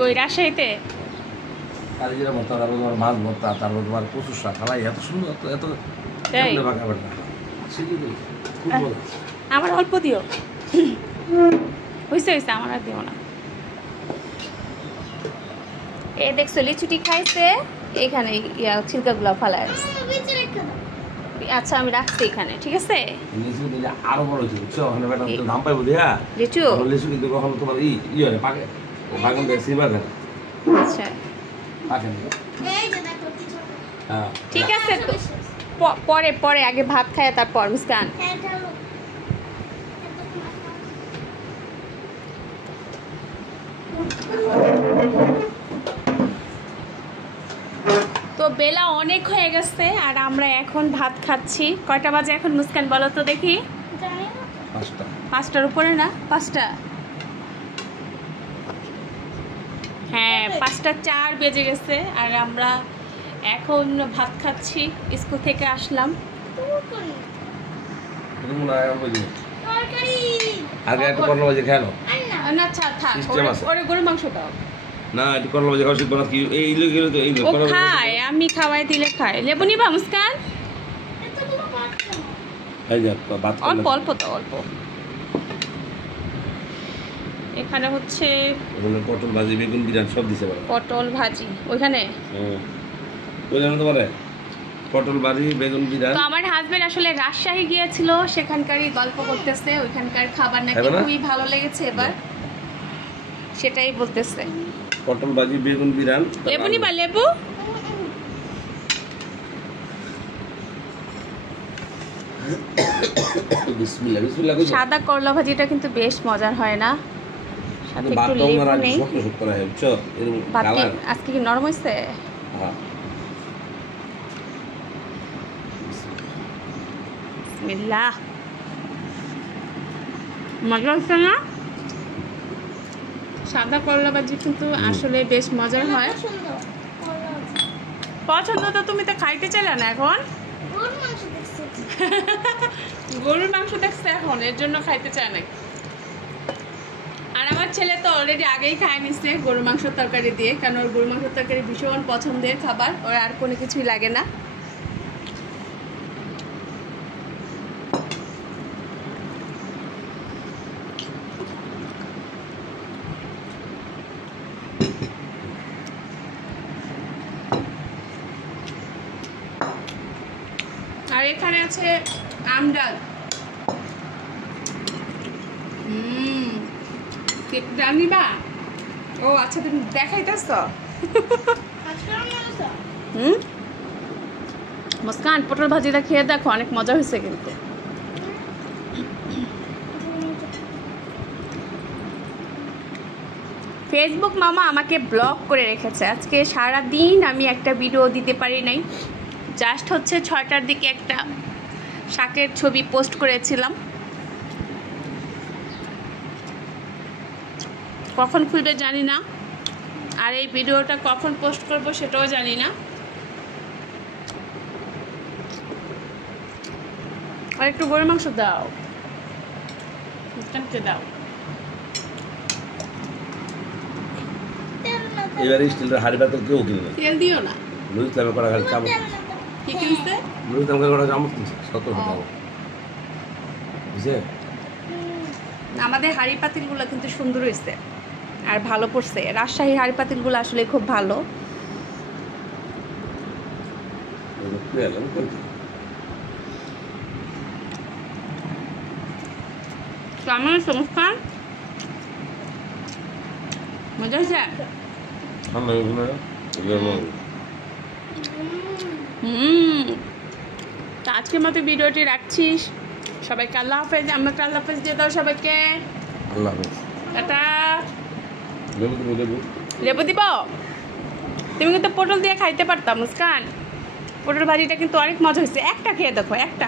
কই রাজশাহীতে? কালিজিরা ভর্তা, তারপর তোমার মাছ ভর্তা, তারপর তোমার কচুর শাক খালাই এত সুন্দর, এত তাই খুব ভালো। আমার অল্প দিও। হয়েছে হয়েছে, আমার আর দিও না। এ দেখছো লিচুটি খাইছে, এইখানে ছিলকাগুলো ফালায় আছে। আচ্ছা আমি রাখছি এখানে, ঠিক আছে? লিচু দিলে আরো বড় হয়েছে, বুঝছো? ওখানে ম্যাডাম দাম পাইবো দিয়া লিচু লিচু কিন্তু কখনো তোমার হয় পাকে, বাগান দিয়ে সিলভার থাকে। আচ্ছা পাকে না। হ্যাঁ ঠিক আছে, তো পরে পরে আগে ভাত খায় তারপর মুস্কান। তো বেলা অনেক হয়ে গেছে আর আমরা এখন ভাত খাচ্ছি। কয়টা বাজে এখন মুস্কান বলো তো দেখি? 5টার উপরে না? 5টা? হ্যাঁ 5:04 বেজে গেছে আর আমরা এখন ভাত খাচ্ছি। স্কুল থেকে আসলাম। আগে একটা করলা ভাজি খেয়ে নাও। না থাক, ওরে গরুর মাংস দাও না, একটু করলা ভাজি খাওয়া শিখবো না কি? এই গেলে তো এই ও খায়, আমি খাওয়াই দিলে খায়। লেবু নিবা মুস্কান? অল্প অল্প তো অল্প। এখানে হচ্ছে পটল ভাজি, বেগুন বিরান সব দিছে। পটল ভাজি ওইখানে, পটল ভাজি, বেগুন বিরান। তো আমার হাজবেন্ড আসলে রাজশাহী গিয়েছিল, সেখানকারই গল্প করতেছে। ওইখানকার খাবার নাকি খুবই ভালো লেগেছে এবার, সেটাই বলতেছে। পটল ভাজি, বেগুন বিরান। লেবু নিবা? লেবু বিসমিল্লাহ বিসমিল্লাহ। সাদা করলা ভাজিটা কিন্তু বেশ মজার হয় না? সাথে একটু লেবু নেই। আজকে কি নরম হয়েছে? বিসমিল্লাহ। মজা হচ্ছে না? সাদা করলা ভাজি কিন্তু আসলে বেশ মজার হয়। পছন্দ তো, তুমি তো খাইতে চাইলে না এখন। গরুর মাংস দেখছে এখন, এর জন্য খাইতে চায় না। আর আমার ছেলে তো অলরেডি আগেই খায় নিচ্ছে গরুর মাংসের তরকারি দিয়ে, কারণ ওর গরুর মাংসের তরকারি ভীষণ পছন্দের খাবার, ওর আর কোনো কিছুই লাগে না। আর এখানে আছে আমডাল। জানিবা? ও আচ্ছা, তুমি দেখাইতেছ। মুস্কান পটল ভাজিটা খেয়ে দেখো, অনেক মজা হয়েছে কিন্তু। ফেসবুক মামা আমাকে ব্লক করে রেখেছে। আজকে সারা দিন আমি একটা ভিডিও দিতে পারি নাই। জাস্ট হচ্ছে 6টার দিকে একটা শাকের ছবি পোস্ট করেছিলাম, কখন খুলবে জানি না। আর এই ভিডিওটা কখন পোস্ট করব সেটাও জানি না। আর একটু গরুর মাংস দাও, দাও। এবারে স্টিলের হাড়ি পাতিল কেউ কিনে না। তেল দিও না। লুইস লামে করা খালি চামচ। কি কিনছে? লুইস লামে করা চামচ কিনছে 70 টাকা। বুঝছে? আমাদের হাড়ি পাতিলগুলো কিন্তু সুন্দর হয়েছে আর ভালো পড়ছে। রাজশাহী হাড়ি পাতিলগুলো আসলে খুব ভালো। কেমন সমস্যা? মজা হয়েছে? তো আজকের মতো ভিডিওটি রাখছিস। সবাইকে আল্লাহ হাফেজ। আমাকে আল্লাহ হাফেজ দিয়ে দাও সবাইকে। আল্লাহ হাফেজ। টাটা। লেবু দিব? তুমি কিন্তু পটল দিয়ে খাইতে পারতাম মুস্কান। পটল ভাজিটা কিন্তু অনেক মজা হয়েছে। একটা খেয়ে দেখো, একটা।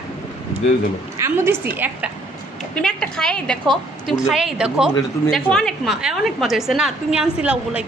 আম্মু দিছি একটা, তুমি একটা খাইয়ে দেখো। তুমি খাইয়েই দেখো, দেখো অনেক মজা হয়েছে না? তুমি আনছিলা ওগুলাই।